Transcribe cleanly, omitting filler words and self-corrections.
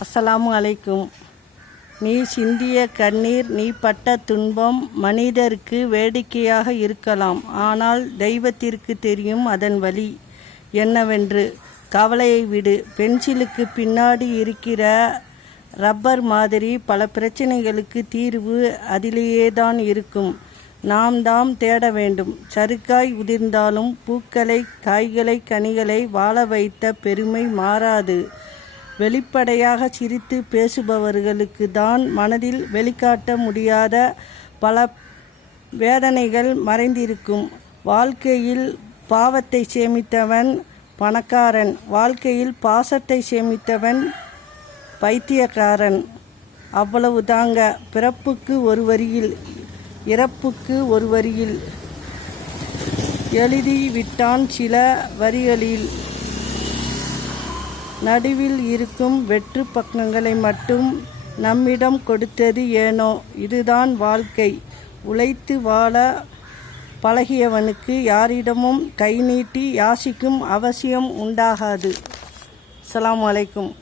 அஸ்ஸலாமு அலைக்கும். நீ சிந்திய கண்ணீர், நீ பட்ட துன்பம் மனிதருக்கு வேடிக்கையாக இருக்கலாம். ஆனால் தெய்வத்திற்கு தெரியும் அதன் வலி என்னவென்று. கவலையை விடு. பென்சிலுக்கு பின்னாடி இருக்கிற ரப்பர் மாதிரி பல பிரச்சனைகளுக்கு தீர்வு அதிலேயே தான் இருக்கும். நாம் தாம் தேட வேண்டும். சறுக்காய் உதிர்ந்தாலும் பூக்களை, காய்களை, கனிகளை வாழ வைத்த பெருமை மாறாது. வெளிப்படையாக சிரித்து பேசுபவர்களுக்கு தான் மனதில் வெளிக்காட்ட முடியாத பல வேதனைகள் மறைந்திருக்கும். வாழ்க்கையில் பாவத்தை சேமித்தவன் பணக்காரன், வாழ்க்கையில் பாசத்தை சேமித்தவன் பைத்தியக்காரன். அவ்வளவுதாங்க. பிறப்புக்கு ஒரு வரியில், இறப்புக்கு ஒரு வரியில் எழுதி விட்டான் சில வரிகளில். நடுவில் இருக்கும் வெற்று பக்கங்களை மட்டும் நம்மிடம் கொடுத்தது ஏனோ? இதுதான் வாழ்க்கை. உழைத்து வாழ பழகியவனுக்கு யாரிடமும் கை நீட்டி யாசிக்கும் அவசியம் உண்டாகாது. அஸ்ஸலாமு அலைக்கும்.